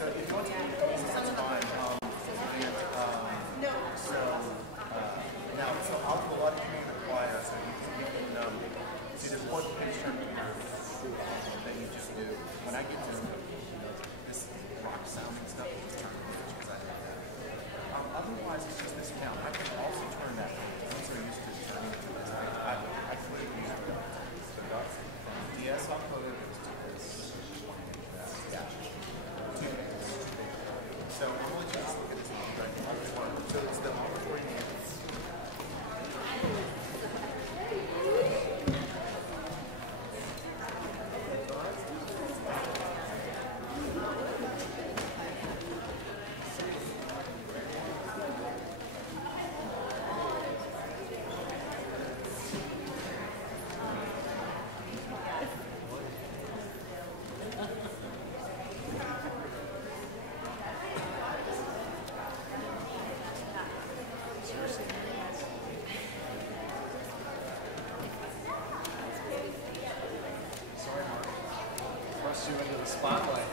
So if you want to keep those, that's fine. Now, so I'll do a lot of community choir, so you can see there's one pitch term that you just do. When I get to this rock sounding stuff, it's kind of pitch because I have that. Otherwise, it's just this count. I can also turn that. I'm so used to turning to this. I could use it. So that's from DS on code to this. Yeah. So I'm going to just look at this one right now. So it's the auditory hand. Thrust you into the spotlight.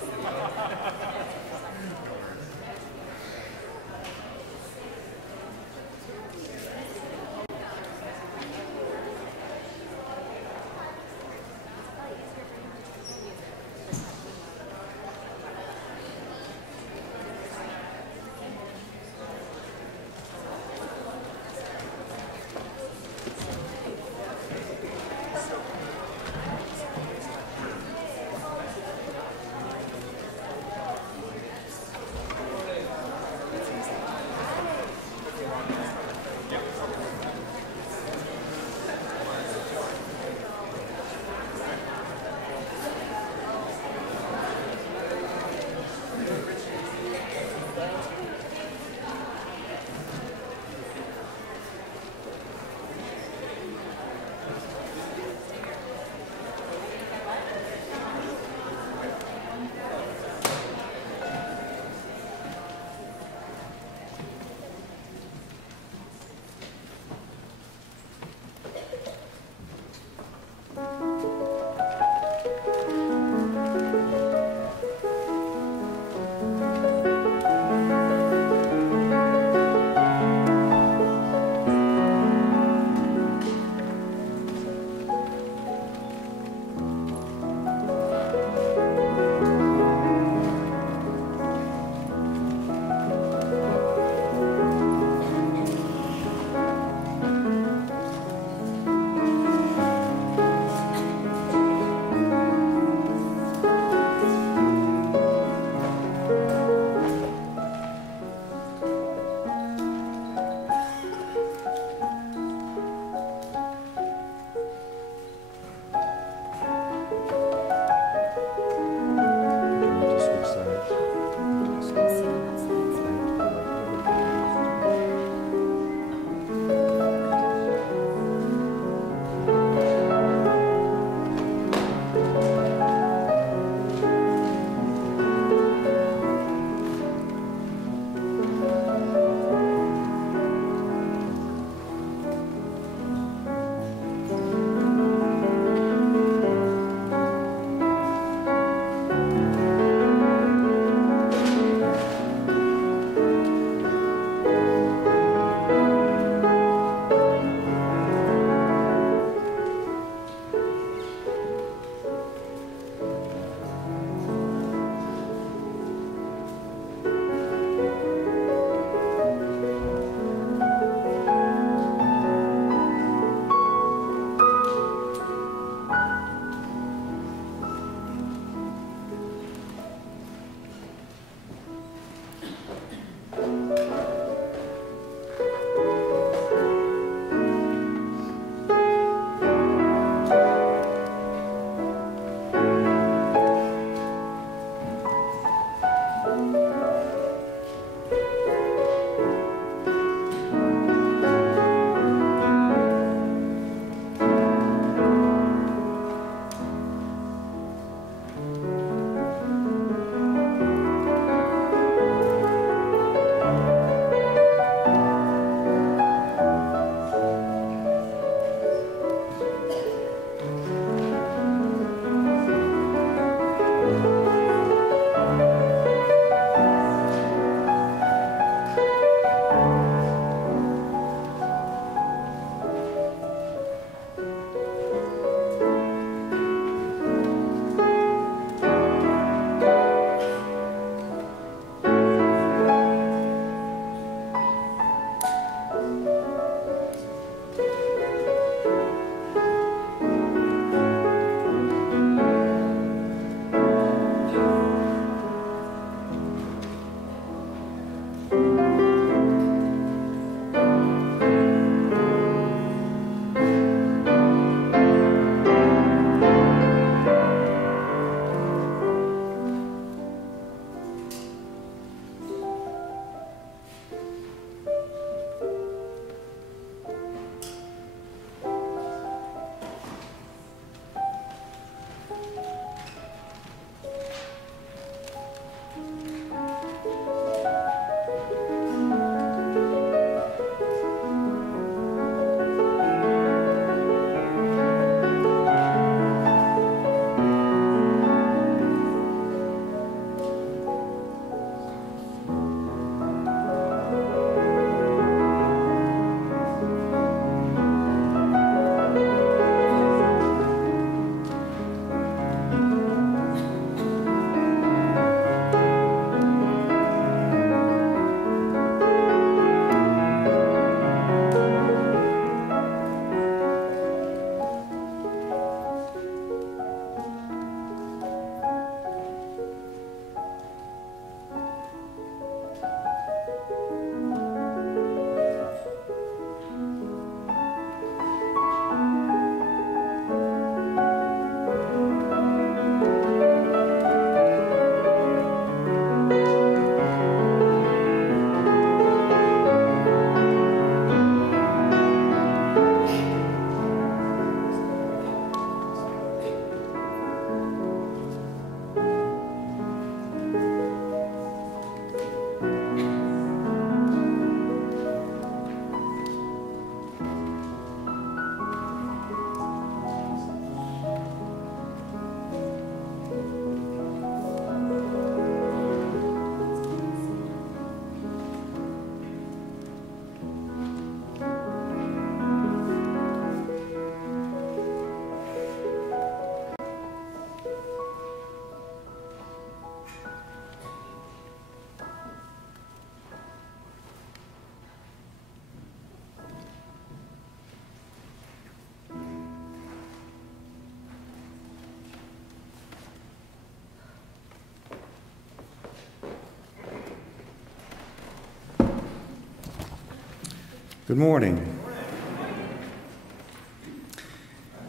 Good morning.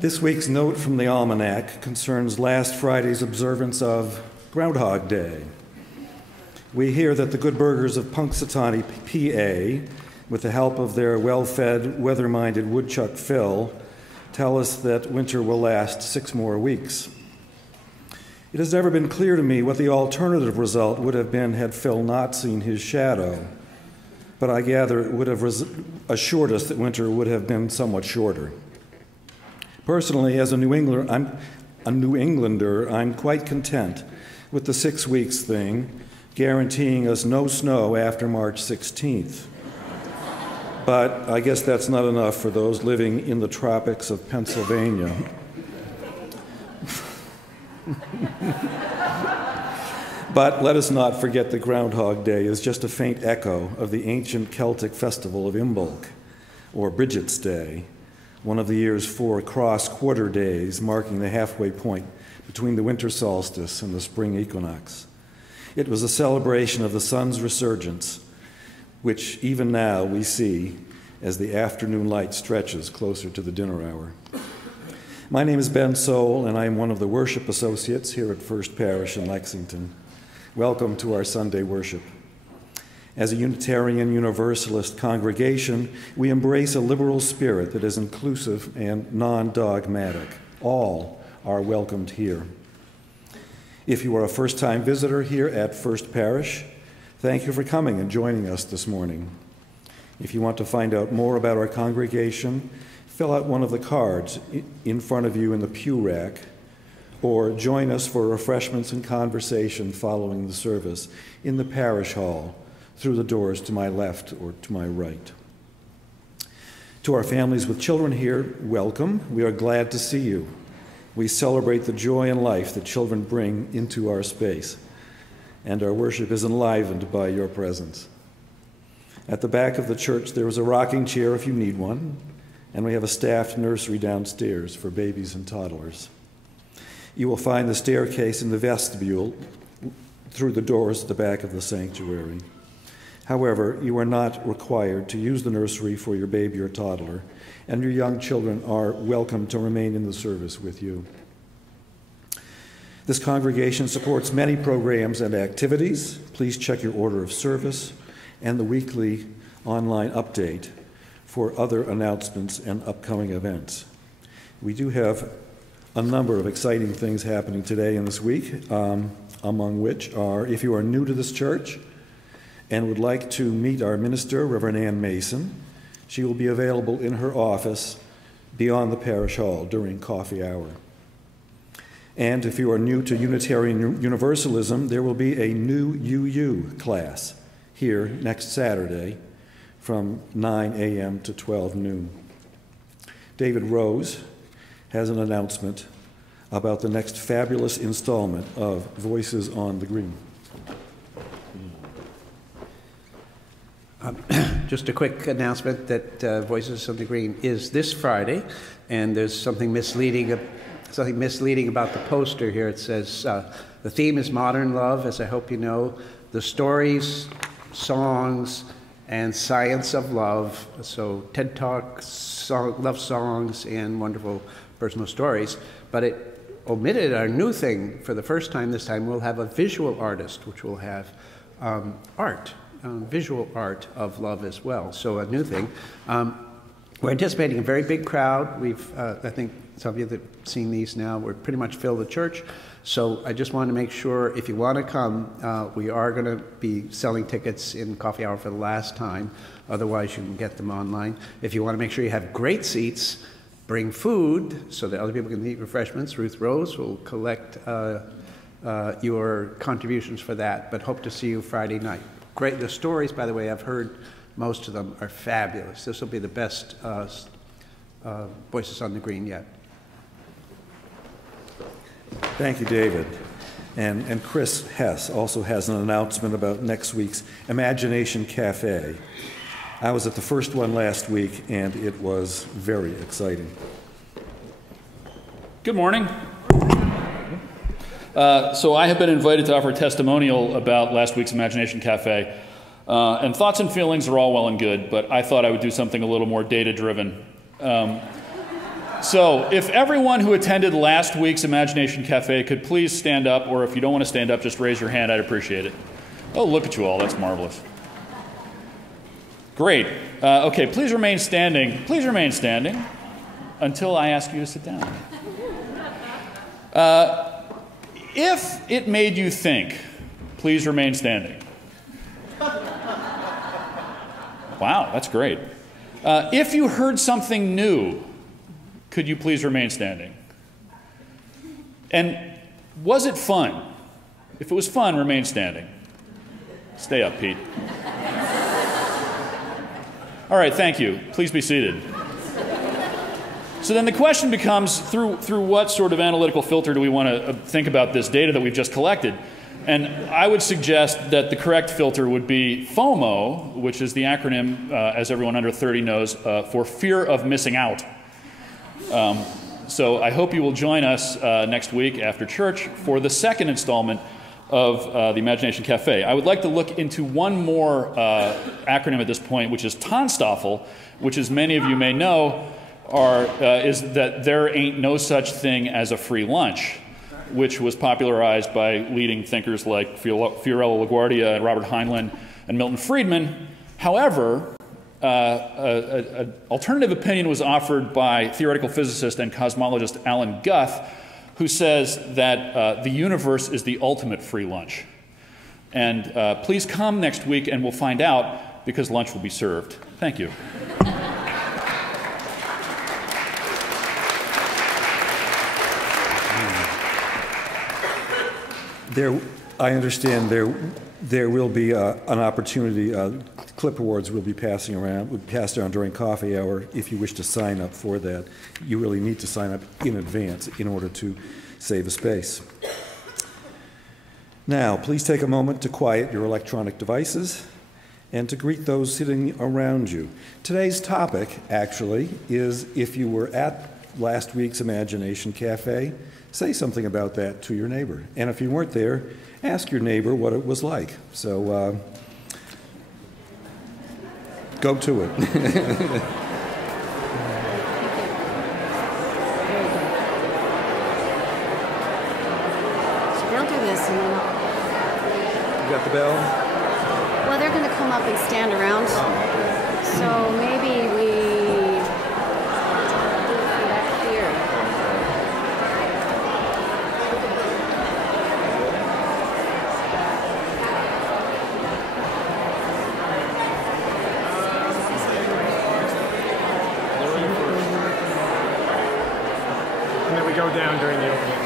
This week's note from the Almanac concerns last Friday's observance of Groundhog Day. We hear that the good burghers of Punxsutawney, PA, with the help of their well-fed, weather-minded woodchuck Phil, tell us that winter will last 6 more weeks. It has never been clear to me what the alternative result would have been had Phil not seen his shadow, but I gather it would have assured us that winter would have been somewhat shorter. Personally, as a New Englander, I'm quite content with the 6 weeks thing, guaranteeing us no snow after March 16th. But I guess that's not enough for those living in the tropics of Pennsylvania. But let us not forget that Groundhog Day is just a faint echo of the ancient Celtic festival of Imbolc, or Bridget's Day, one of the year's 4 cross-quarter days marking the halfway point between the winter solstice and the spring equinox. It was a celebration of the sun's resurgence, which even now we see as the afternoon light stretches closer to the dinner hour. My name is Ben Soule, and I am one of the worship associates here at First Parish in Lexington. Welcome to our Sunday worship. As a Unitarian Universalist congregation, we embrace a liberal spirit that is inclusive and non-dogmatic. All are welcomed here. If you are a first-time visitor here at First Parish, thank you for coming and joining us this morning. If you want to find out more about our congregation, fill out one of the cards in front of you in the pew rack, or join us for refreshments and conversation following the service in the parish hall through the doors to my left or to my right. To our families with children here, welcome. We are glad to see you. We celebrate the joy and life that children bring into our space, and our worship is enlivened by your presence. At the back of the church, there is a rocking chair if you need one, and we have a staffed nursery downstairs for babies and toddlers. You will find the staircase in the vestibule through the doors at the back of the sanctuary. However, you are not required to use the nursery for your baby or toddler, and your young children are welcome to remain in the service with you. This congregation supports many programs and activities. Please check your order of service and the weekly online update for other announcements and upcoming events. We do have a number of exciting things happening today and this week, among which are, if you are new to this church and would like to meet our minister, Reverend Ann Mason, she will be available in her office beyond the parish hall during coffee hour. And if you are new to Unitarian Universalism, there will be a new UU class here next Saturday from 9 a.m. to 12 noon. David Rose has an announcement about the next fabulous installment of Voices on the Green. Just a quick announcement that Voices on the Green is this Friday, and there's something misleading about the poster here. It says the theme is modern love, as I hope you know, the stories, songs, and science of love. So TED Talks, love songs, and wonderful personal stories. But it omitted our new thing. For the first time this time, we'll have a visual artist, which will have visual art of love as well. So a new thing. We're anticipating a very big crowd. I think some of you that have seen these now, we're pretty much filled the church. So I just want to make sure, if you want to come, we are going to be selling tickets in coffee hour for the last time. Otherwise, you can get them online. If you want to make sure you have great seats, bring food so that other people can eat refreshments. Ruth Rose will collect your contributions for that, but hope to see you Friday night. Great. The stories, by the way, I've heard most of them are fabulous. This will be the best Voices on the Green yet. Thank you, David. And Chris Hess also has an announcement about next week's Imagination Cafe. I was at the first one last week, and it was very exciting. Good morning. So I have been invited to offer a testimonial about last week's Imagination Cafe. And thoughts and feelings are all well and good, but I thought I would do something a little more data-driven. So if everyone who attended last week's Imagination Cafe could please stand up, or if you don't want to stand up, just raise your hand, I'd appreciate it. Oh, look at you all, that's marvelous. Great. Okay, please remain standing. Please remain standing until I ask you to sit down. If it made you think, please remain standing. Wow, that's great. If you heard something new, could you please remain standing? And was it fun? If it was fun, remain standing. Stay up, Pete. All right, thank you. Please be seated. So then the question becomes, through what sort of analytical filter do we want to think about this data that we've just collected? And I would suggest that the correct filter would be FOMO, which is the acronym, as everyone under 30 knows, for fear of missing out. So I hope you will join us next week after church for the second installment of the Imagination Cafe. I would like to look into one more acronym at this point, which is TANSTAFL, which, as many of you may know, is that there ain't no such thing as a free lunch, which was popularized by leading thinkers like Fiorello LaGuardia and Robert Heinlein and Milton Friedman. However, an alternative opinion was offered by theoretical physicist and cosmologist Alan Guth, who says that the universe is the ultimate free lunch. And please come next week and we'll find out, because lunch will be served. Thank you. I understand there will be an opportunity. Clip awards will be passed around during coffee hour. If you wish to sign up for that, you really need to sign up in advance in order to save a space. Now, please take a moment to quiet your electronic devices and to greet those sitting around you. Today's topic, actually, is if you were at last week's Imagination Cafe, say something about that to your neighbor. And if you weren't there, ask your neighbor what it was like. So go to it. So they'll do this and then You got the bell? well, they're going to come up and stand around. So maybe we do it from back here. And then we go down during the opening.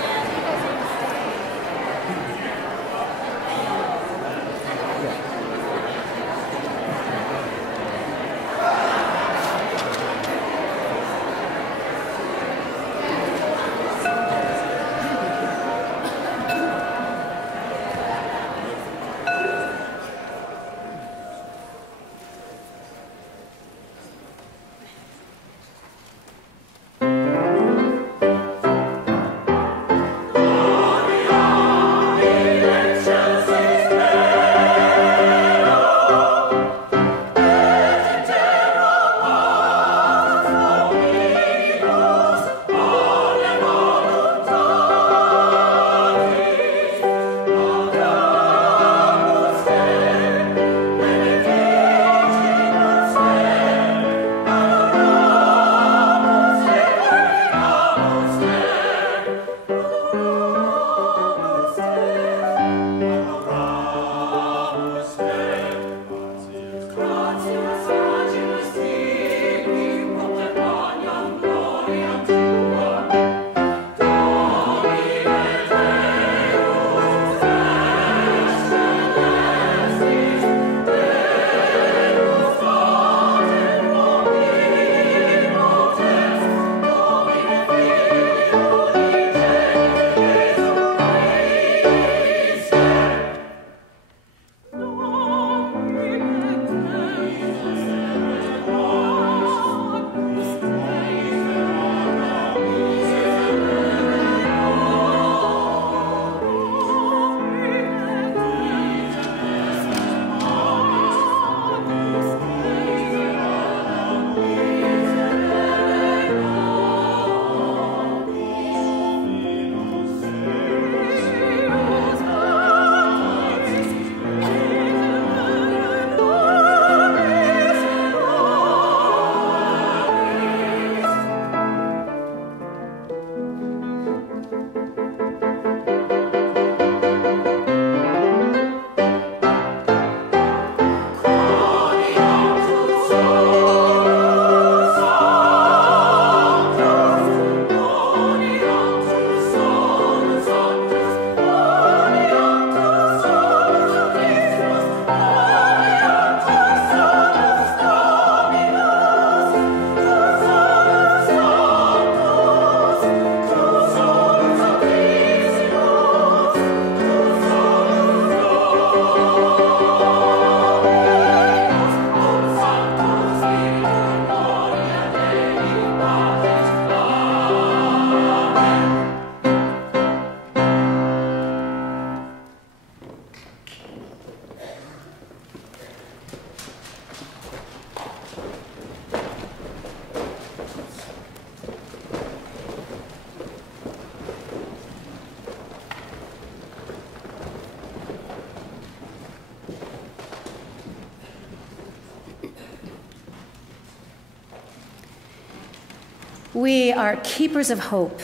We are keepers of hope,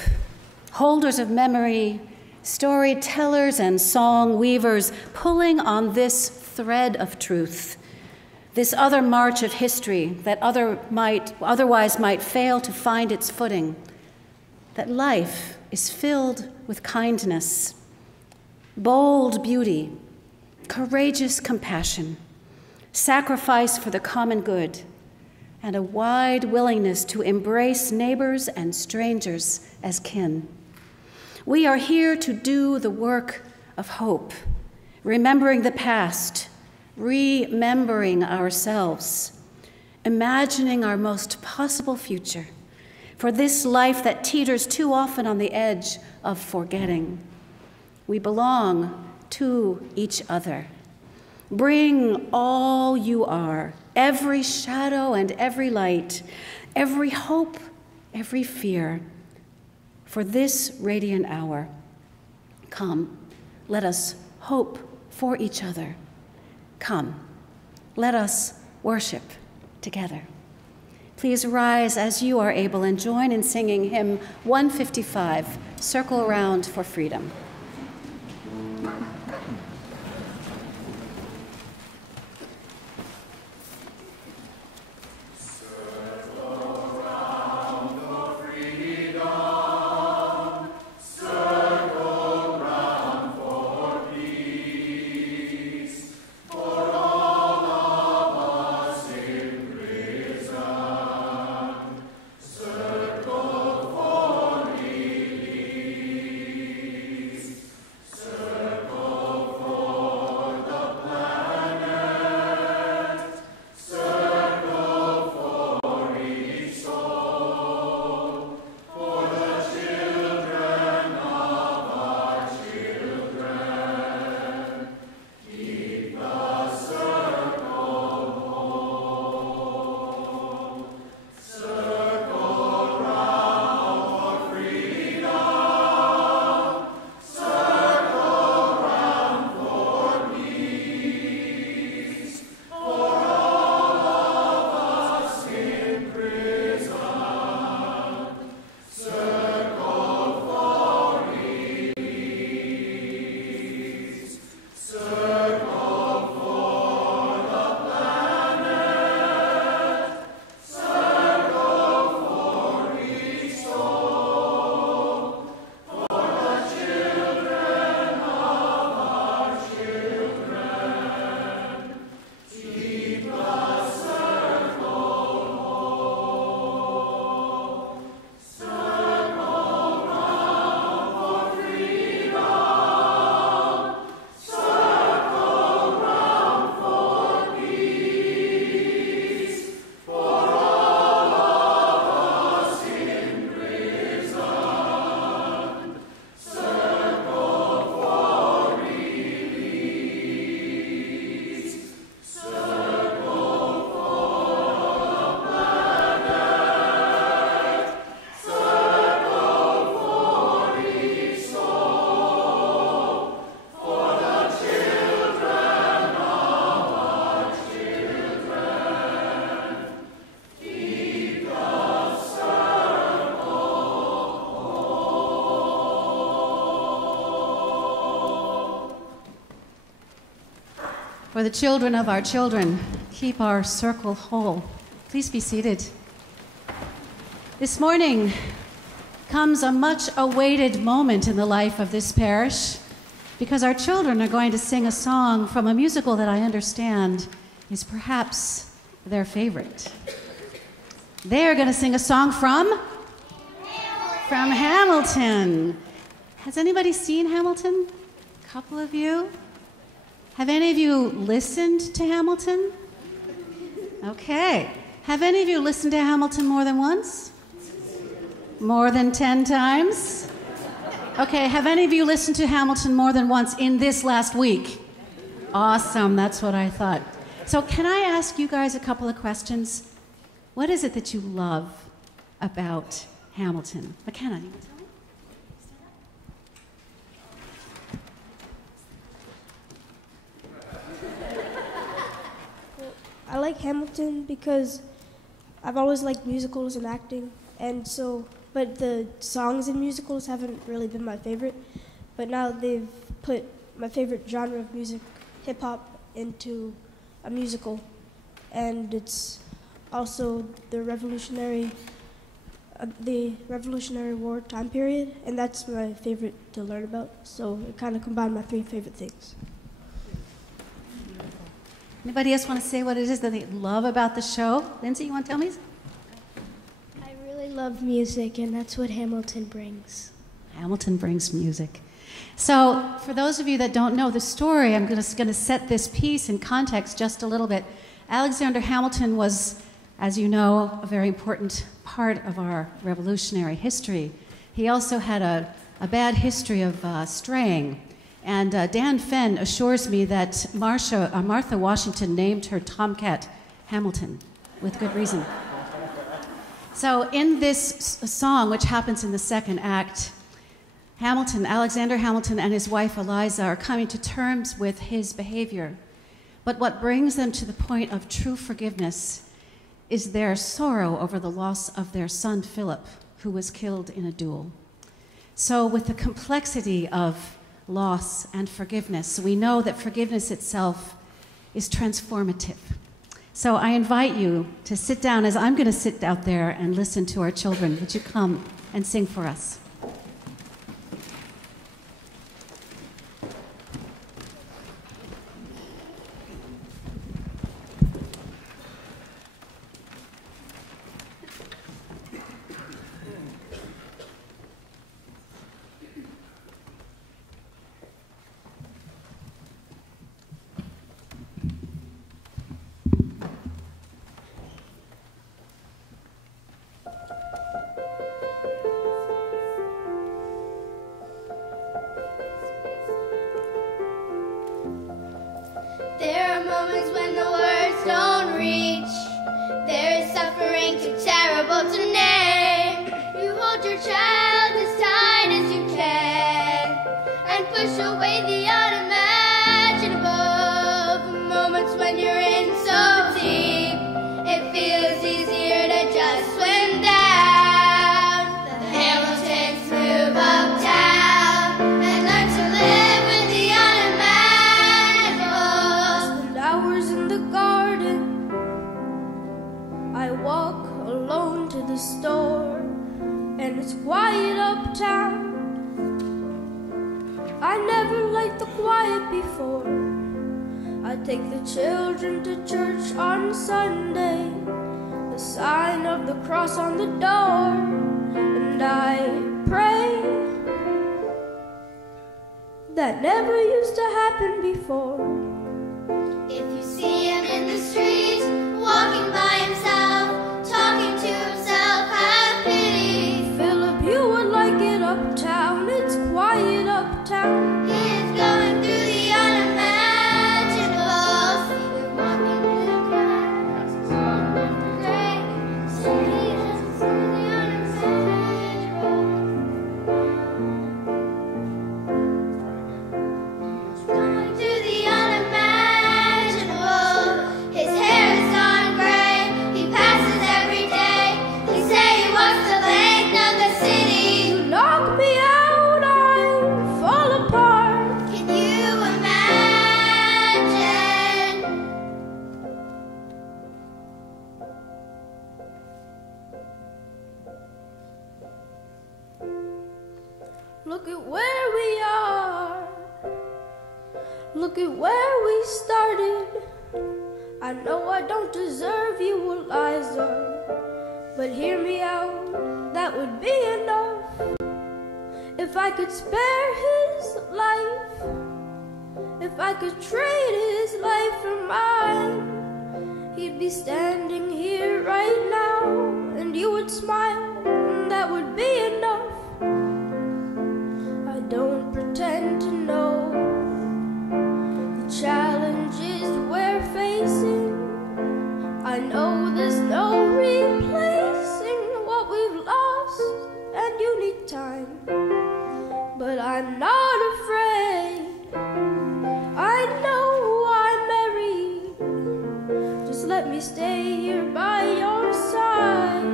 holders of memory, storytellers and song weavers, pulling on this thread of truth, this other march of history that otherwise might fail to find its footing, that life is filled with kindness, bold beauty, courageous compassion, sacrifice for the common good, and a wide willingness to embrace neighbors and strangers as kin. We are here to do the work of hope, remembering the past, remembering ourselves, imagining our most possible future for this life that teeters too often on the edge of forgetting. We belong to each other. Bring all you are, every shadow and every light, every hope, every fear, for this radiant hour. Come, let us hope for each other. Come, let us worship together. Please rise as you are able and join in singing hymn 155, Circle Around for Freedom. For the children of our children, keep our circle whole. Please be seated. This morning comes a much-awaited moment in the life of this parish because our children are going to sing a song from a musical that I understand is perhaps their favorite. They are going to sing a song from Hamilton. Has anybody seen Hamilton? A couple of you? Have any of you listened to Hamilton? Okay. Have any of you listened to Hamilton more than once? More than 10 times? Okay, have any of you listened to Hamilton more than once in this last week? Awesome, that's what I thought. So can I ask you guys a couple of questions? What is it that you love about Hamilton? McKenna, you want to tell me? I like Hamilton because I've always liked musicals and acting, and so, but the songs in musicals haven't really been my favorite. But now they've put my favorite genre of music, hip hop, into a musical, and it's also the Revolutionary War time period, and that's my favorite to learn about. So it kind of combined my three favorite things. Anybody else want to say what it is that they love about the show? Lindsay, you want to tell me? I really love music, and that's what Hamilton brings. Hamilton brings music. So for those of you that don't know the story, I'm just going to set this piece in context just a little bit. Alexander Hamilton was, as you know, a very important part of our revolutionary history. He also had a bad history of straying. And Dan Fenn assures me that Martha Washington named her tomcat Hamilton, with good reason. So in this song, which happens in the second act, Alexander Hamilton and his wife Eliza are coming to terms with his behavior. But what brings them to the point of true forgiveness is their sorrow over the loss of their son Philip, who was killed in a duel. So with the complexity of loss and forgiveness, we know that forgiveness itself is transformative. So I invite you to sit down, as I'm going to sit out there and listen to our children. Would you come and sing for us? There are moments when the words don't reach. There is suffering too terrible to name. You hold your child as tight as you can and push away the unimaginable. Moments when you're in so deep, it feels easier to just swim down. The Hamiltons move uptown and learn to live with the unimaginable. Hours in the garden, I walk alone to the store, and it's quiet uptown. I never liked the quiet before. I take the children to church on Sunday, the sign of the cross on the door, and I pray. That never used to happen before. If you see him in the street, walking by himself, talking to himself, have pity. Philip, you would like it uptown. It's quiet uptown. He is going through the unimaginable. See him walking through the crowd, song after great, singing through the unimaginable. Going through the unimaginable. His hair is gone gray. He passes every day. He say he walks the length of the city. You knock me out, I fall apart. Can you imagine? Look at where we are. Look at where we started. I know I don't deserve you, Eliza, but hear me out, that would be enough. If I could spare his life, if I could trade his life for mine, he'd be standing here right now, and you would smile, and that would be enough. I don't pretend to know the challenges we're facing. I know there's no replacing what we've lost, and you need time. But I'm not afraid. I know I'm married. Just let me stay here by your side.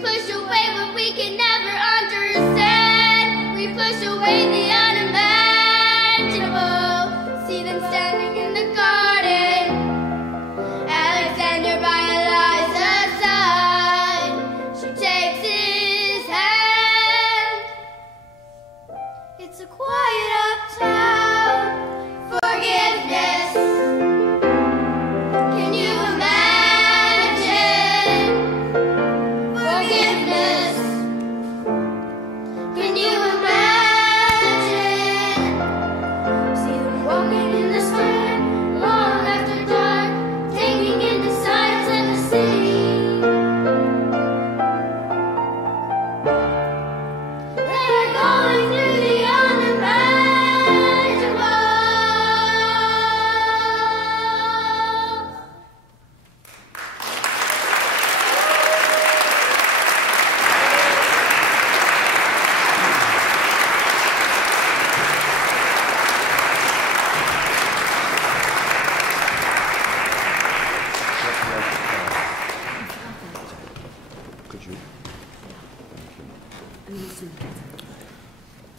push away what we can never understand. We push away the unimaginable. See them standing in the garden. Alexander by Eliza's side. She takes his hand. It's a quiet uptown. Forgiveness. Can you imagine? Forgiveness. Can you imagine? See them walking in the street, long after dark, taking in the sights of the city. They're going through the unimaginable.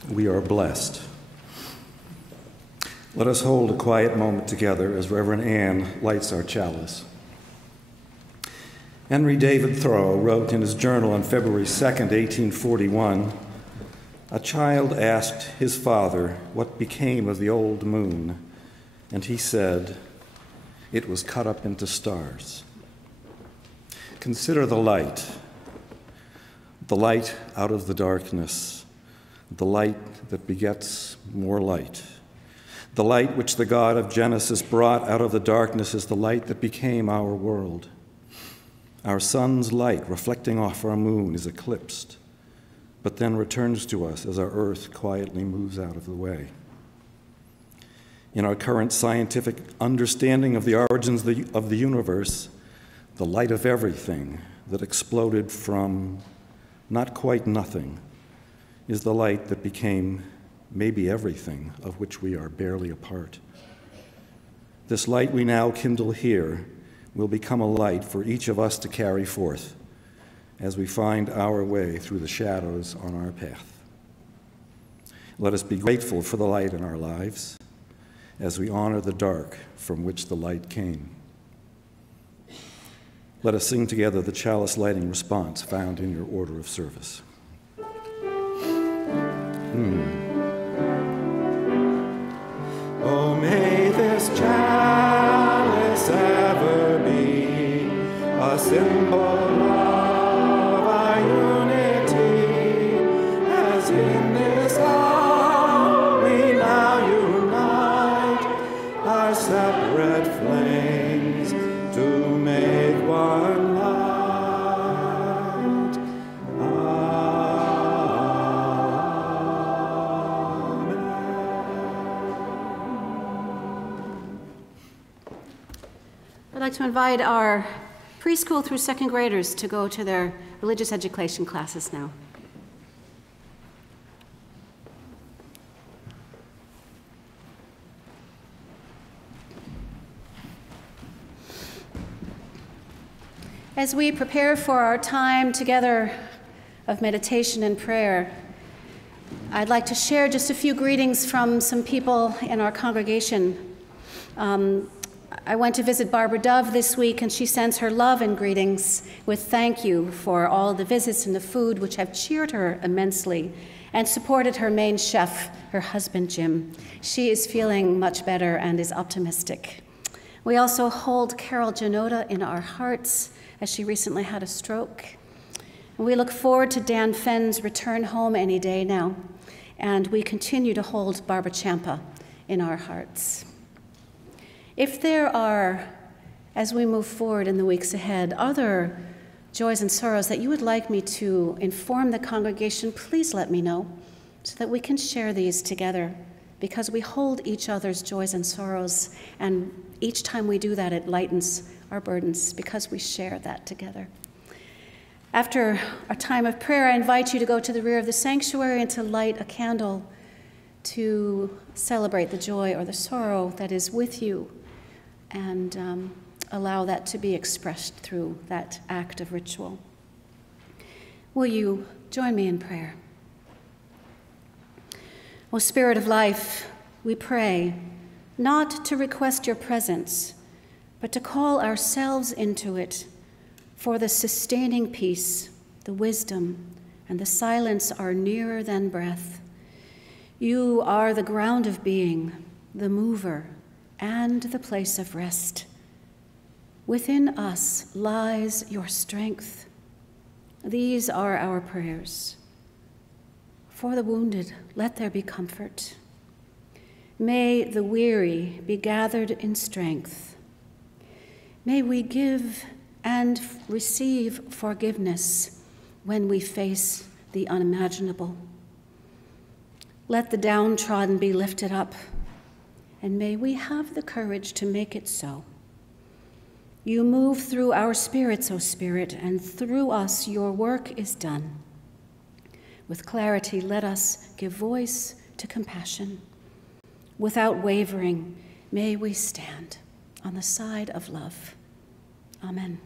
We are blessed. Let us hold a quiet moment together as Reverend Ann lights our chalice. Henry David Thoreau wrote in his journal on February 2nd, 1841, "A child asked his father what became of the old moon, and he said, 'It was cut up into stars.' Consider the light out of the darkness, the light that begets more light. The light which the God of Genesis brought out of the darkness is the light that became our world. Our sun's light reflecting off our moon is eclipsed, but then returns to us as our earth quietly moves out of the way. In our current scientific understanding of the origins of the universe, the light of everything that exploded from not quite nothing is the light that became maybe everything of which we are barely a part. This light we now kindle here will become a light for each of us to carry forth as we find our way through the shadows on our path. Let us be grateful for the light in our lives as we honor the dark from which the light came. Let us sing together the chalice lighting response found in your order of service. Oh, may this chalice ever be a symbol of our unity, as in this hour we now unite our separate flames to make one light. I'd like to invite our preschool through second graders to go to their religious education classes now. As we prepare for our time together of meditation and prayer, I'd like to share just a few greetings from some people in our congregation. I went to visit Barbara Dove this week, and she sends her love and greetings with thank you for all the visits and the food which have cheered her immensely and supported her main chef, her husband Jim. She is feeling much better and is optimistic. We also hold Carol Janota in our hearts as she recently had a stroke. And we look forward to Dan Fenn's return home any day now, and we continue to hold Barbara Champa in our hearts. If there are, as we move forward in the weeks ahead, other joys and sorrows that you would like me to inform the congregation, please let me know so that we can share these together, because we hold each other's joys and sorrows, and each time we do that, it lightens our burdens because we share that together. After a time of prayer, I invite you to go to the rear of the sanctuary and to light a candle to celebrate the joy or the sorrow that is with you, and allow that to be expressed through that act of ritual. Will you join me in prayer? O Spirit of life, we pray not to request your presence, but to call ourselves into it, for the sustaining peace, the wisdom, and the silence are nearer than breath. You are the ground of being, the mover, and the place of rest. Within us lies your strength. These are our prayers. For the wounded, let there be comfort. May the weary be gathered in strength. May we give and receive forgiveness when we face the unimaginable. Let the downtrodden be lifted up, and may we have the courage to make it so. You move through our spirits, O Spirit, and through us your work is done. With clarity, let us give voice to compassion. Without wavering, may we stand on the side of love. Amen.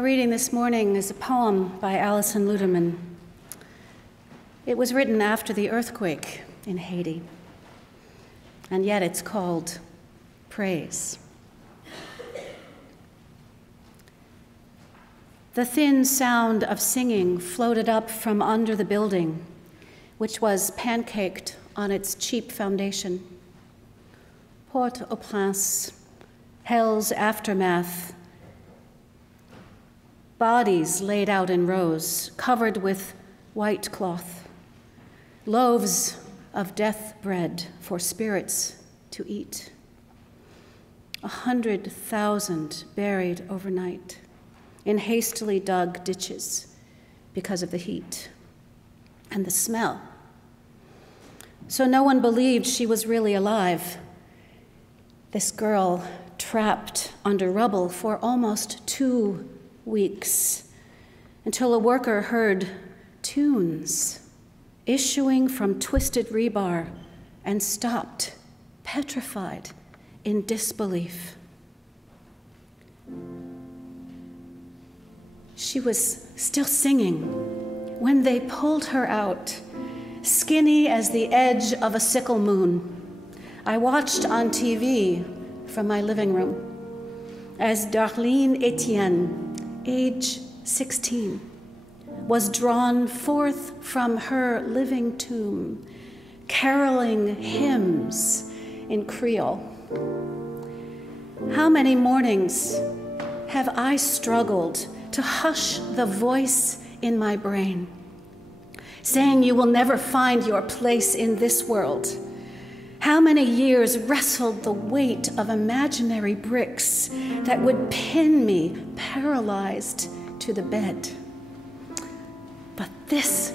Our reading this morning is a poem by Alison Luderman. It was written after the earthquake in Haiti, and yet it's called Praise. The thin sound of singing floated up from under the building, which was pancaked on its cheap foundation. Port-au-Prince, hell's aftermath, bodies laid out in rows, covered with white cloth, loaves of death bread for spirits to eat. 100,000 buried overnight in hastily dug ditches because of the heat and the smell. So no one believed she was really alive. This girl trapped under rubble for almost 2 weeks, until a worker heard tunes issuing from twisted rebar and stopped, petrified in disbelief. She was still singing when they pulled her out, skinny as the edge of a sickle moon. I watched on TV from my living room as Darlene Etienne, age 16, was drawn forth from her living tomb, caroling hymns in Creole. How many mornings have I struggled to hush the voice in my brain, saying you will never find your place in this world? How many years wrestled the weight of imaginary bricks that would pin me paralyzed to the bed? But this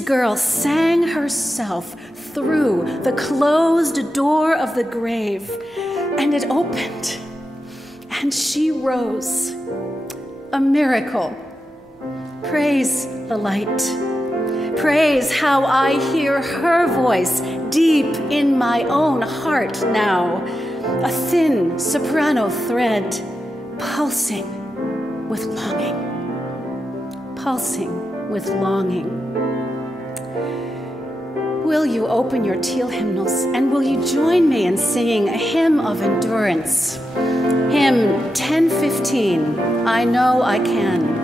girl sang herself through the closed door of the grave, and it opened, and she rose. A miracle. Praise the light. Praise how I hear her voice deep in my own heart now, a thin soprano thread pulsing with longing, pulsing with longing. Will you open your teal hymnals, and will you join me in singing a hymn of endurance? Hymn 1015, I Know I Can.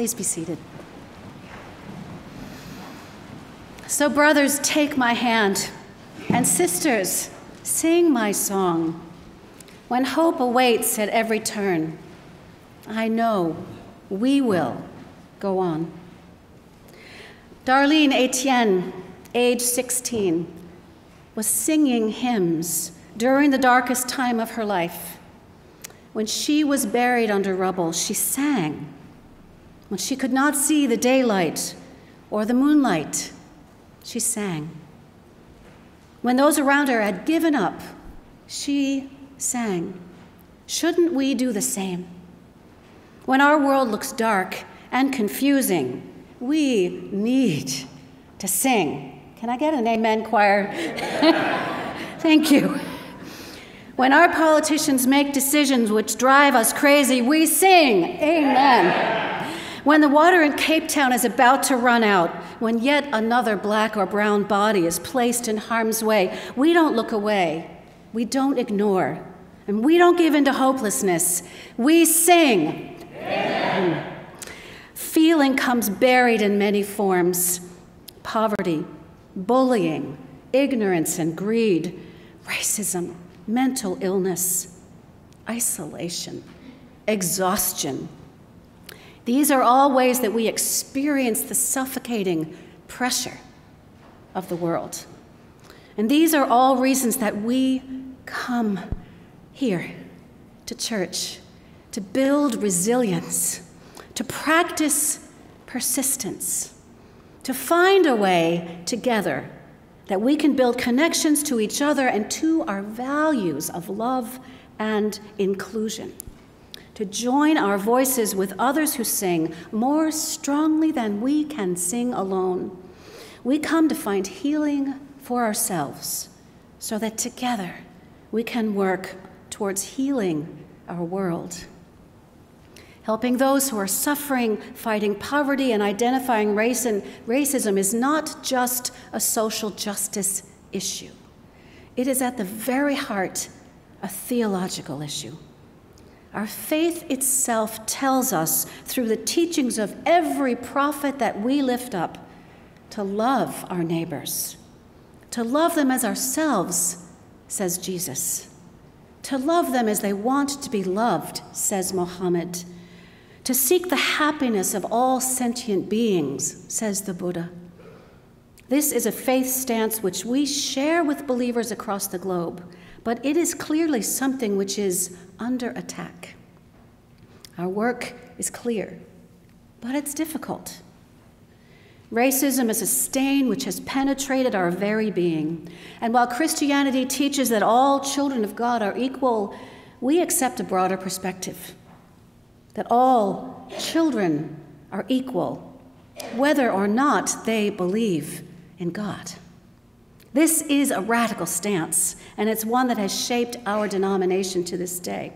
Please be seated. So, brothers, take my hand, and sisters, sing my song. When hope awaits at every turn, I know we will go on. Darlene Etienne, age 16, was singing hymns during the darkest time of her life. When she was buried under rubble, she sang. When she could not see the daylight or the moonlight, she sang. When those around her had given up, she sang. Shouldn't we do the same? When our world looks dark and confusing, we need to sing. Can I get an amen, choir? Thank you. When our politicians make decisions which drive us crazy, we sing. Amen. When the water in Cape Town is about to run out, when yet another black or brown body is placed in harm's way, we don't look away. We don't ignore. And we don't give in to hopelessness. We sing. Amen. Feeling comes buried in many forms: poverty, bullying, ignorance and greed, racism, mental illness, isolation, exhaustion. These are all ways that we experience the suffocating pressure of the world. And these are all reasons that we come here to church, to build resilience, to practice persistence, to find a way together that we can build connections to each other and to our values of love and inclusion, to join our voices with others who sing more strongly than we can sing alone. We come to find healing for ourselves so that together we can work towards healing our world. Helping those who are suffering, fighting poverty, and identifying race and racism is not just a social justice issue. It is at the very heart a theological issue. Our faith itself tells us, through the teachings of every prophet that we lift up, to love our neighbors, to love them as ourselves, says Jesus, to love them as they want to be loved, says Muhammad, to seek the happiness of all sentient beings, says the Buddha. This is a faith stance which we share with believers across the globe, but it is clearly something which is under attack. Our work is clear, but it's difficult. Racism is a stain which has penetrated our very being, and while Christianity teaches that all children of God are equal, we accept a broader perspective, that all children are equal, whether or not they believe in God. This is a radical stance, and it's one that has shaped our denomination to this day.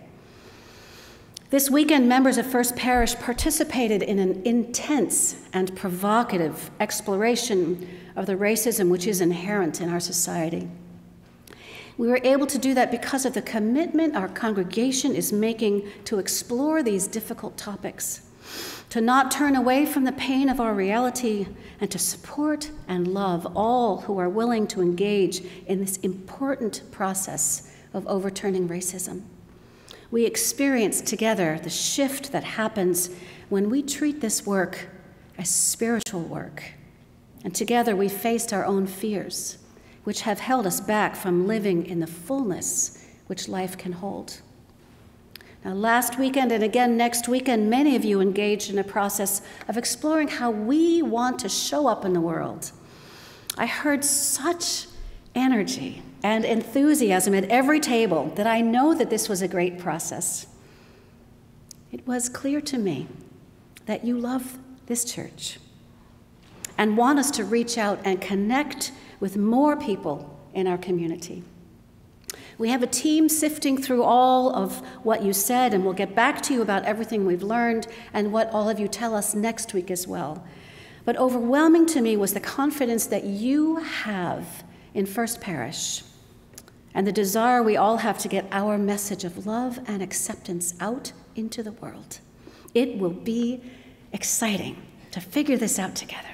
This weekend, members of First Parish participated in an intense and provocative exploration of the racism which is inherent in our society. We were able to do that because of the commitment our congregation is making to explore these difficult topics, to not turn away from the pain of our reality, and to support and love all who are willing to engage in this important process of overturning racism. We experience together the shift that happens when we treat this work as spiritual work, and together we faced our own fears, which have held us back from living in the fullness which life can hold. Now, last weekend and again next weekend, many of you engaged in a process of exploring how we want to show up in the world. I heard such energy and enthusiasm at every table that I know that this was a great process. It was clear to me that you love this church and want us to reach out and connect with more people in our community. We have a team sifting through all of what you said, and we'll get back to you about everything we've learned and what all of you tell us next week as well. But overwhelming to me was the confidence that you have in First Parish and the desire we all have to get our message of love and acceptance out into the world. It will be exciting to figure this out together.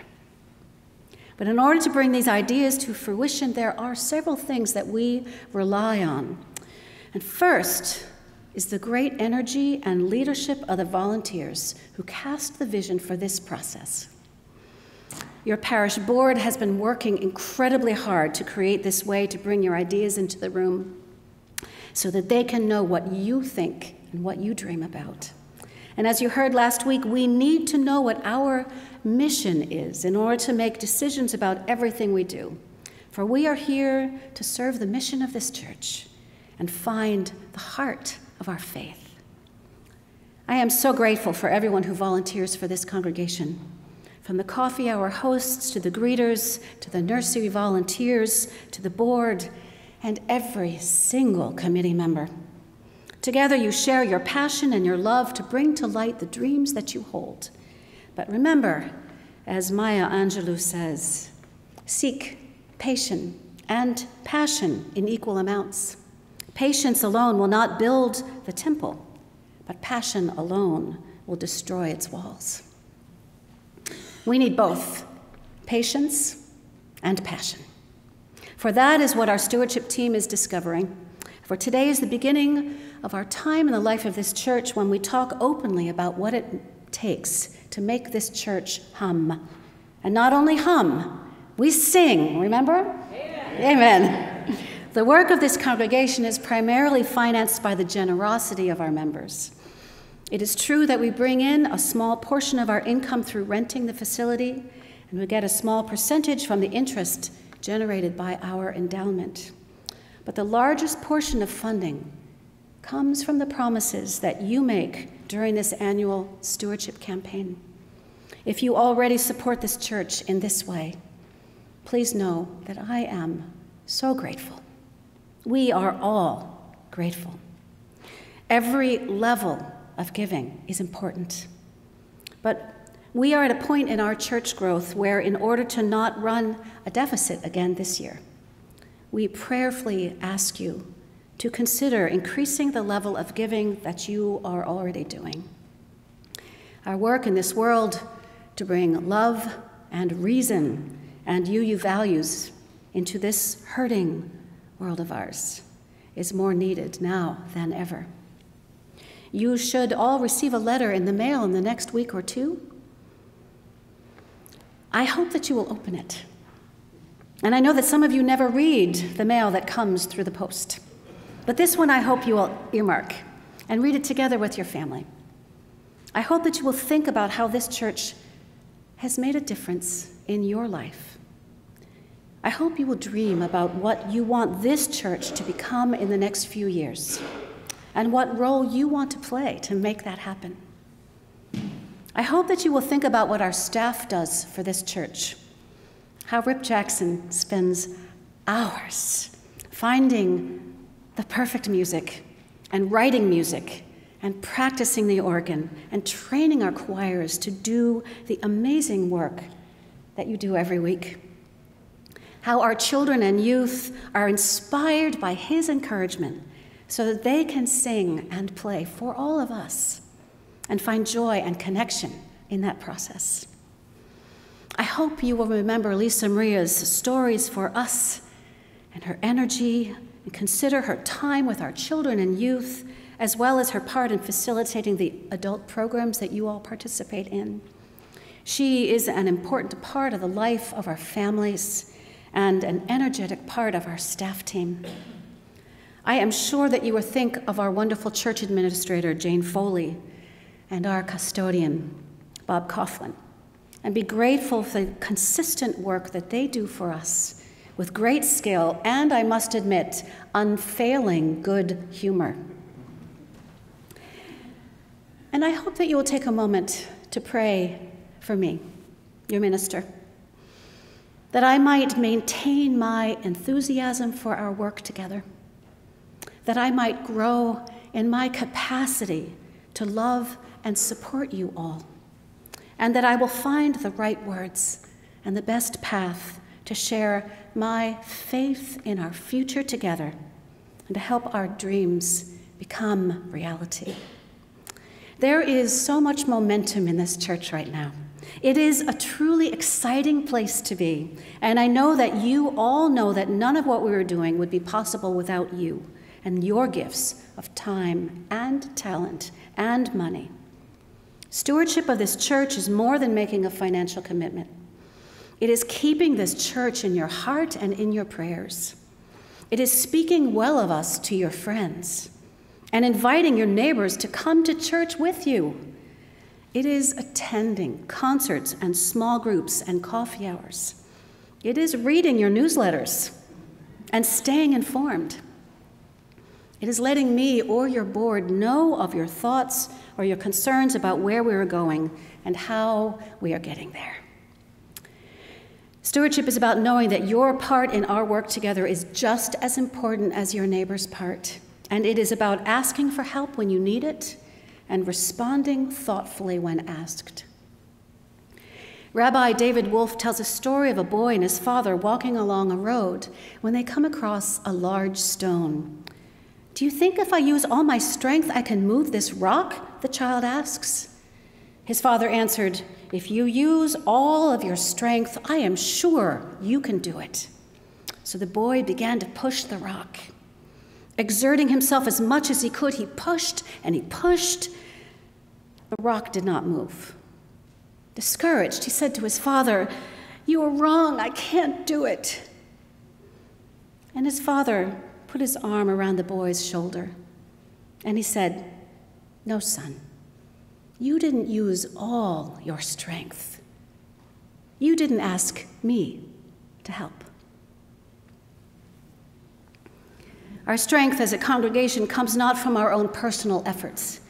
But in order to bring these ideas to fruition, there are several things that we rely on. And first is the great energy and leadership of the volunteers who cast the vision for this process. Your parish board has been working incredibly hard to create this way to bring your ideas into the room so that they can know what you think and what you dream about. And as you heard last week, we need to know what our mission is in order to make decisions about everything we do. For we are here to serve the mission of this church and find the heart of our faith. I am so grateful for everyone who volunteers for this congregation, from the coffee hour hosts to the greeters, to the nursery volunteers, to the board, and every single committee member. Together you share your passion and your love to bring to light the dreams that you hold. But remember, as Maya Angelou says, seek patience and passion in equal amounts. Patience alone will not build the temple, but passion alone will destroy its walls. We need both patience and passion. For that is what our stewardship team is discovering. For today is the beginning of our time in the life of this church when we talk openly about what it takes to make this church hum. And not only hum, we sing, remember? Amen. Amen. The work of this congregation is primarily financed by the generosity of our members. It is true that we bring in a small portion of our income through renting the facility, and we get a small percentage from the interest generated by our endowment. But the largest portion of funding comes from the promises that you make during this annual stewardship campaign. If you already support this church in this way, please know that I am so grateful. We are all grateful. Every level of giving is important. But we are at a point in our church growth where, in order to not run a deficit again this year, we prayerfully ask you to consider increasing the level of giving that you are already doing. Our work in this world to bring love and reason and UU values into this hurting world of ours is more needed now than ever. You should all receive a letter in the mail in the next week or two. I hope that you will open it. And I know that some of you never read the mail that comes through the post. But this one I hope you will earmark and read it together with your family. I hope that you will think about how this church has made a difference in your life. I hope you will dream about what you want this church to become in the next few years and what role you want to play to make that happen. I hope that you will think about what our staff does for this church, how Rip Jackson spends hours finding the perfect music and writing music and practicing the organ and training our choirs to do the amazing work that you do every week. How our children and youth are inspired by his encouragement so that they can sing and play for all of us and find joy and connection in that process. I hope you will remember Lisa Maria's stories for us and her energy, and consider her time with our children and youth, as well as her part in facilitating the adult programs that you all participate in. She is an important part of the life of our families and an energetic part of our staff team. I am sure that you will think of our wonderful church administrator, Jane Foley, and our custodian, Bob Coughlin, and be grateful for the consistent work that they do for us with great skill and, I must admit, unfailing good humor. And I hope that you will take a moment to pray for me, your minister, that I might maintain my enthusiasm for our work together, that I might grow in my capacity to love and support you all, and that I will find the right words and the best path to share my faith in our future together and to help our dreams become reality. There is so much momentum in this church right now. It is a truly exciting place to be, and I know that you all know that none of what we are doing would be possible without you and your gifts of time and talent and money. Stewardship of this church is more than making a financial commitment. It is keeping this church in your heart and in your prayers. It is speaking well of us to your friends and inviting your neighbors to come to church with you. It is attending concerts and small groups and coffee hours. It is reading your newsletters and staying informed. It is letting me or your board know of your thoughts or your concerns about where we are going and how we are getting there. Stewardship is about knowing that your part in our work together is just as important as your neighbor's part. And it is about asking for help when you need it and responding thoughtfully when asked. Rabbi David Wolf tells a story of a boy and his father walking along a road when they come across a large stone. "Do you think if I use all my strength I can move this rock?" the child asks. His father answered, "If you use all of your strength, I am sure you can do it." So the boy began to push the rock. Exerting himself as much as he could, he pushed and he pushed. The rock did not move. Discouraged, he said to his father, "You are wrong, I can't do it." And his father put his arm around the boy's shoulder, and he said, "No, son, you didn't use all your strength. You didn't ask me to help." Our strength as a congregation comes not from our own personal efforts.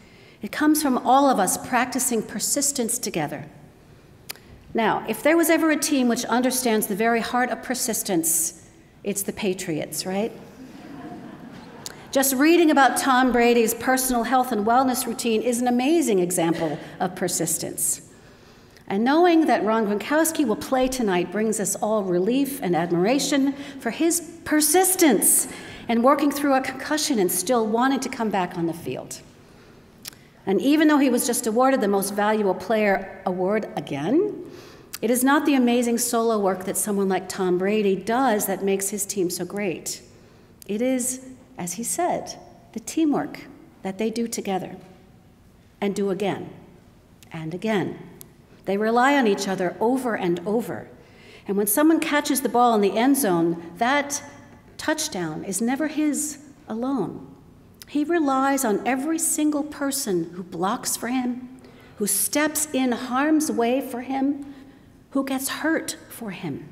It comes from all of us practicing persistence together. Now, if there was ever a team which understands the very heart of persistence, it's the Patriots, right? Just reading about Tom Brady's personal health and wellness routine is an amazing example of persistence. And knowing that Ron Gronkowski will play tonight brings us all relief and admiration for his persistence and working through a concussion and still wanting to come back on the field. And even though he was just awarded the Most Valuable Player award again, it is not the amazing solo work that someone like Tom Brady does that makes his team so great. It is, as he said, the teamwork that they do together and do again and again. They rely on each other over and over. And when someone catches the ball in the end zone, that touchdown is never his alone. He relies on every single person who blocks for him, who steps in harm's way for him, who gets hurt for him.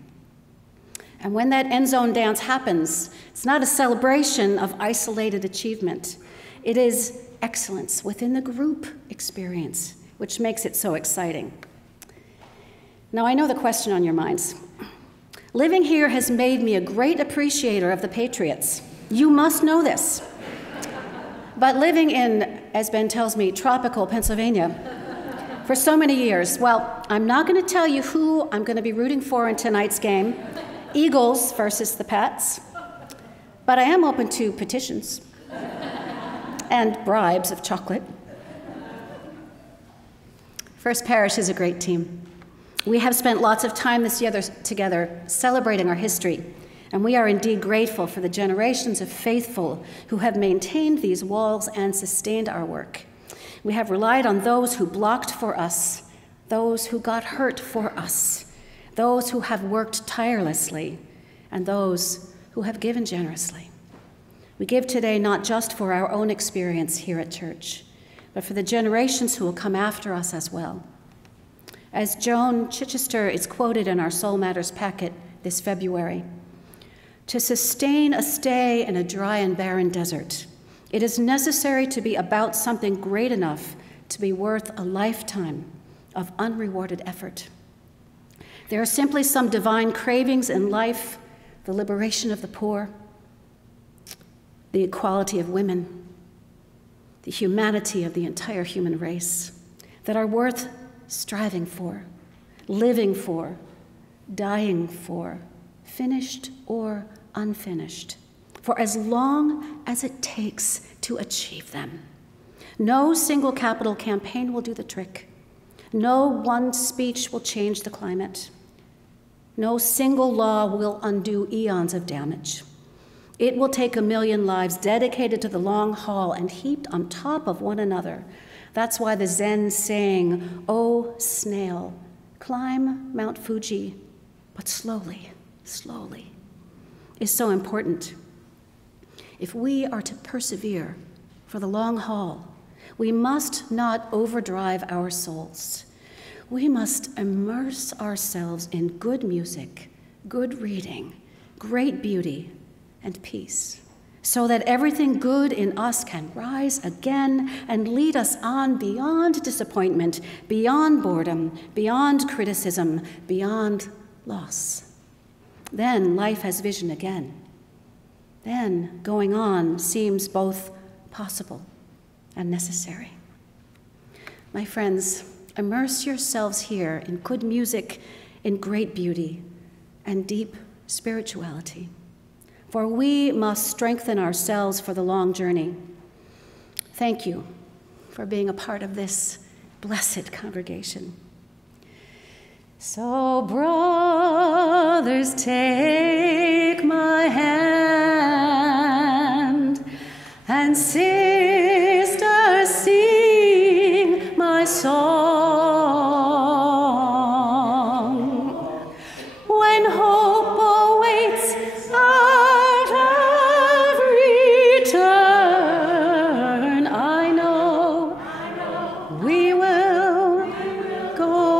And when that end zone dance happens, it's not a celebration of isolated achievement. It is excellence within the group experience, which makes it so exciting. Now, I know the question on your minds. Living here has made me a great appreciator of the Patriots. You must know this. But living in, as Ben tells me, tropical Pennsylvania for so many years, well, I'm not going to tell you who I'm going to be rooting for in tonight's game, Eagles versus the Pats, but I am open to petitions and bribes of chocolate. First Parish is a great team. We have spent lots of time this year together celebrating our history, and we are indeed grateful for the generations of faithful who have maintained these walls and sustained our work. We have relied on those who blocked for us, those who got hurt for us, those who have worked tirelessly, and those who have given generously. We give today not just for our own experience here at church, but for the generations who will come after us as well. As Joan Chichester is quoted in our Soul Matters packet this February, "To sustain a stay in a dry and barren desert, it is necessary to be about something great enough to be worth a lifetime of unrewarded effort. There are simply some divine cravings in life, the liberation of the poor, the equality of women, the humanity of the entire human race, that are worth striving for, living for, dying for, finished or unfinished, for as long as it takes to achieve them. No single capital campaign will do the trick. No one speech will change the climate. No single law will undo eons of damage. It will take 1 million lives dedicated to the long haul and heaped on top of one another. That's why the Zen saying, "Oh, snail, climb Mount Fuji, but slowly, slowly," is so important. If we are to persevere for the long haul, we must not overdrive our souls. We must immerse ourselves in good music, good reading, great beauty, and peace, so that everything good in us can rise again and lead us on beyond disappointment, beyond boredom, beyond criticism, beyond loss. Then life has vision again. Then going on seems both possible and necessary. My friends, immerse yourselves here in good music, in great beauty, and deep spirituality. For we must strengthen ourselves for the long journey. Thank you for being a part of this blessed congregation. So, brothers, take my hand, and sisters, sing my song. When hope awaits out of return, I know we will go on.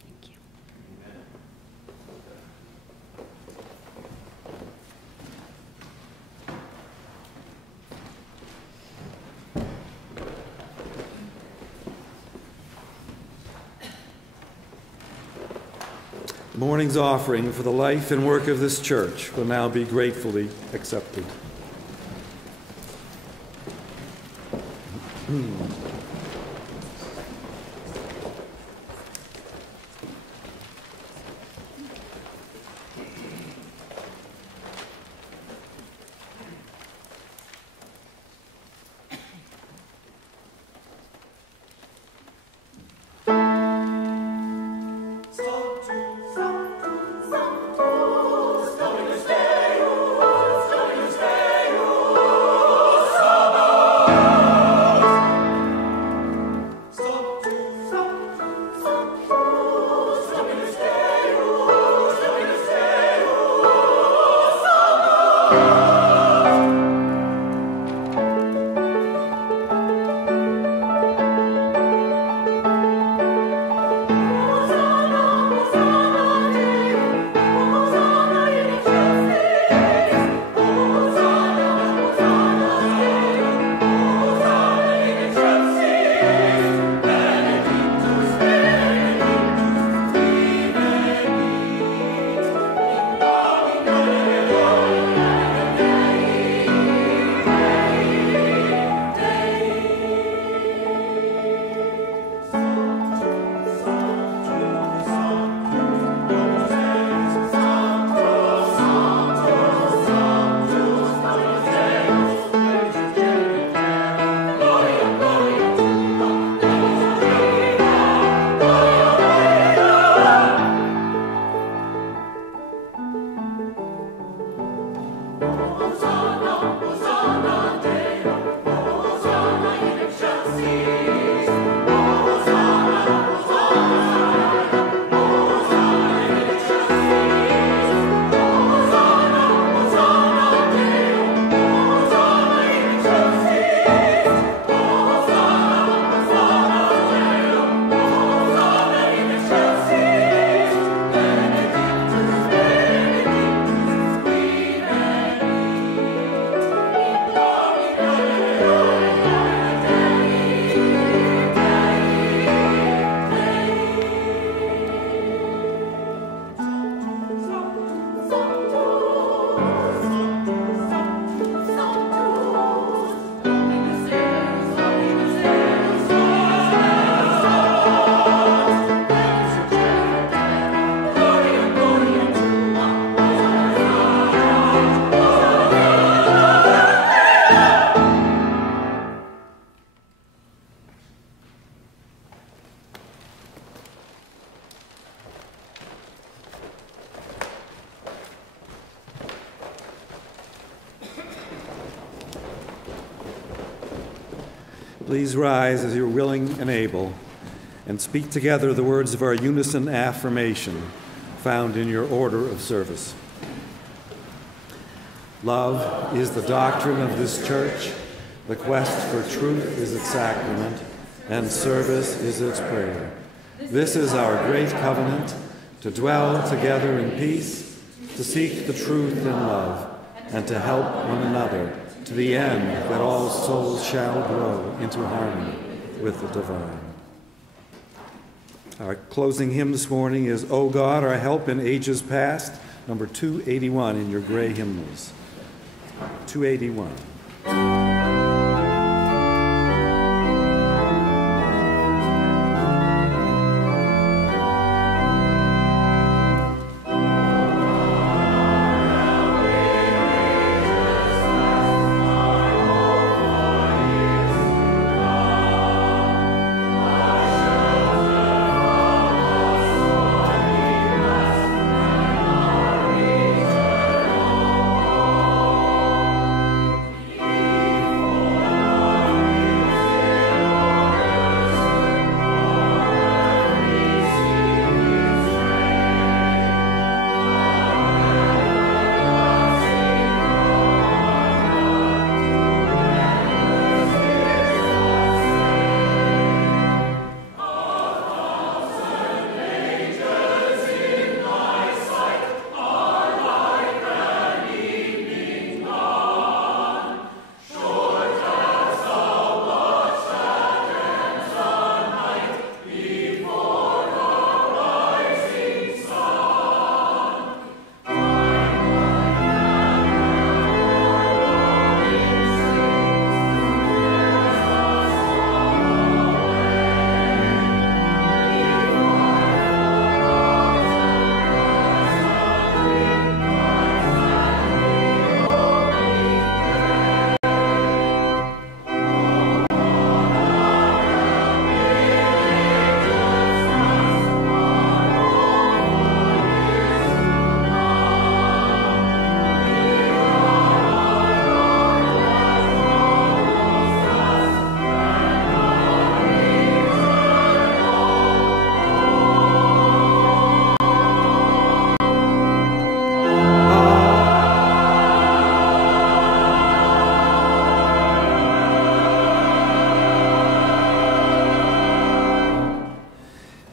Thank you. The morning's offering for the life and work of this church will now be gratefully accepted. Please rise as you're willing and able and speak together the words of our unison affirmation found in your order of service. Love is the doctrine of this church, the quest for truth is its sacrament, and service is its prayer. This is our great covenant, to dwell together in peace, to seek the truth in love, and to help one another to the end that all souls shall grow into harmony with the divine. Our closing hymn this morning is O God, Our Help in Ages Past, number 281 in your gray hymnals. 281.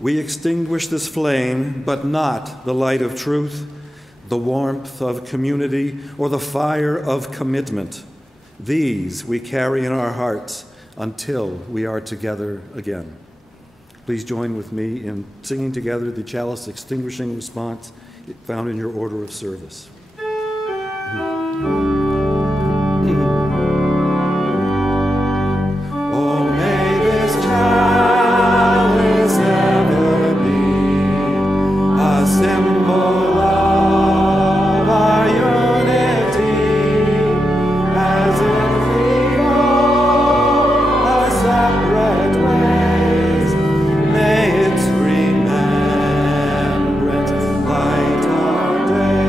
We extinguish this flame, but not the light of truth, the warmth of community, or the fire of commitment. These we carry in our hearts until we are together again. Please join with me in singing together the chalice extinguishing response found in your order of service. Oh, may this chalice ever be a symbol of our unity, as if we go our separate ways. May its remembrance light our days.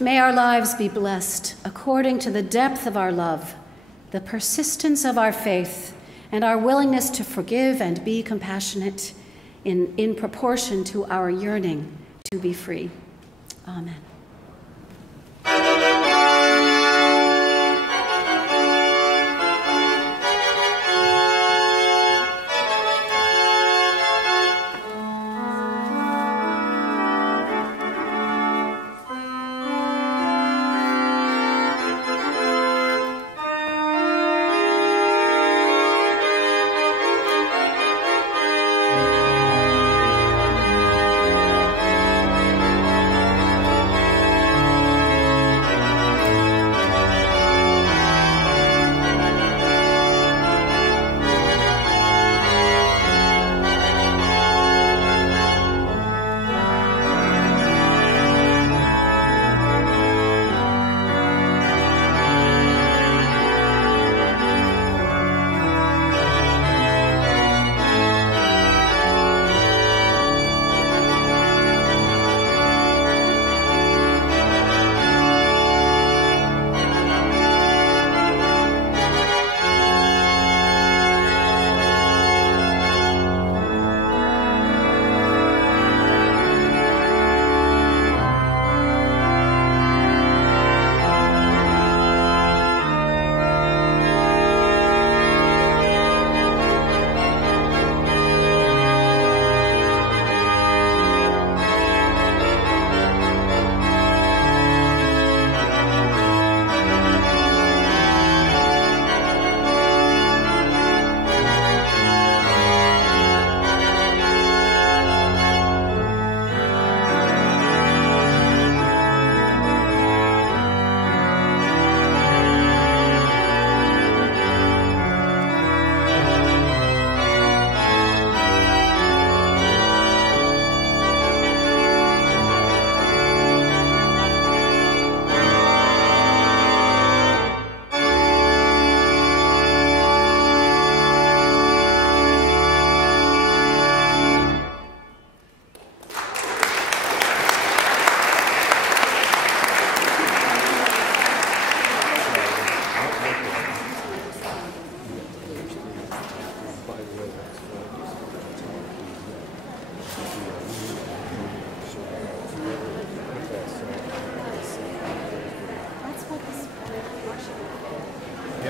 May our lives be blessed according to the depth of our love, the persistence of our faith, and our willingness to forgive and be compassionate in proportion to our yearning to be free. Amen.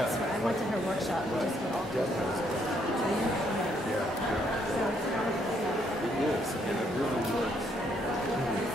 I went to her workshop, just for all It is, and it really works.